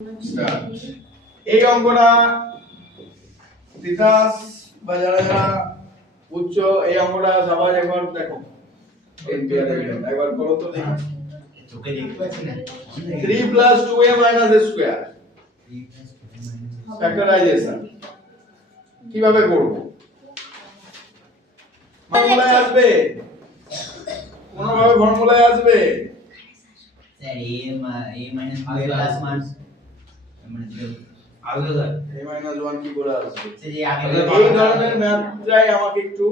Start. এই অঙ্কটা তিতাস বা যারা যারা উচ্চ এই অঙ্কটা সবাই একবার দেখো একবার করো তো দেখি। তোকে দেখতে পাচ্ছি না 3 + 2a - a স্কয়ার ফ্যাক্টরাইজেশন কিভাবে করব? ফর্মুলায় আসবে, কোনভাবে ফর্মুলায় আসবে। Sir a minus 2a plus 1 মানে আলাদা স্যার a - 1 কি করে আসবে? স্যার এই আগে এই ধরনের ম্যাথটাই আমাকে একটু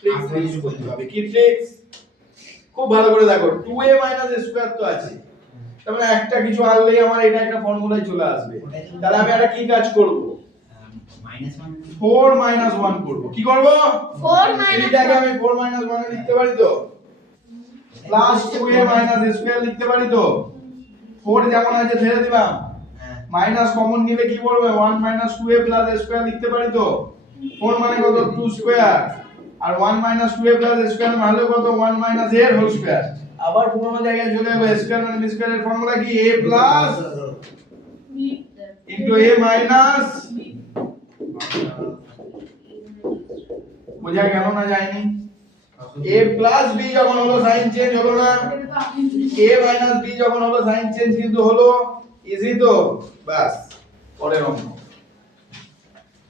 ট্রিক্স ইউজ করতে হবে। কি ট্রিক্স? খুব ভালো করে দেখো 2a - স্কয়ার তো আছে, তার মানে একটা কিছু আনলেই আমার এটা একটা ফর্মুলায় চলে আসবে। তাহলে আমি একটা কি কাজ করব? -1 4 - 1 করব। কি করব? 4 - এটাকে আমি 4 - 1 এ লিখতে পারি তো, প্লাস 2a - স্কয়ার লিখতে পারি তো। 4 যেমন আছে ছেড়ে দিলাম, মাইনাস কমন নিলে কি পড়বে? 1 - 2a + স্কয়ার লিখতে পারি তো। 4 মানে কত? 2 স্কয়ার, আর 1 - 2a + স্কয়ার মানে কত? 1 - a হোল স্কয়ার। আবার পুরোনো জায়গায় চলে যাবে। স্কয়ার মানে বি স্কয়ারের ফর্মুলা কি? a plus into a minus, বোঝা গেল না যায়নি? a প্লাস b যখন হলো সাইন চেঞ্জ হলো না, a মাইনাস b যখন হলো সাইন চেঞ্জ কিন্তু হলো, ইজি তো। বাস পরের অঙ্ক।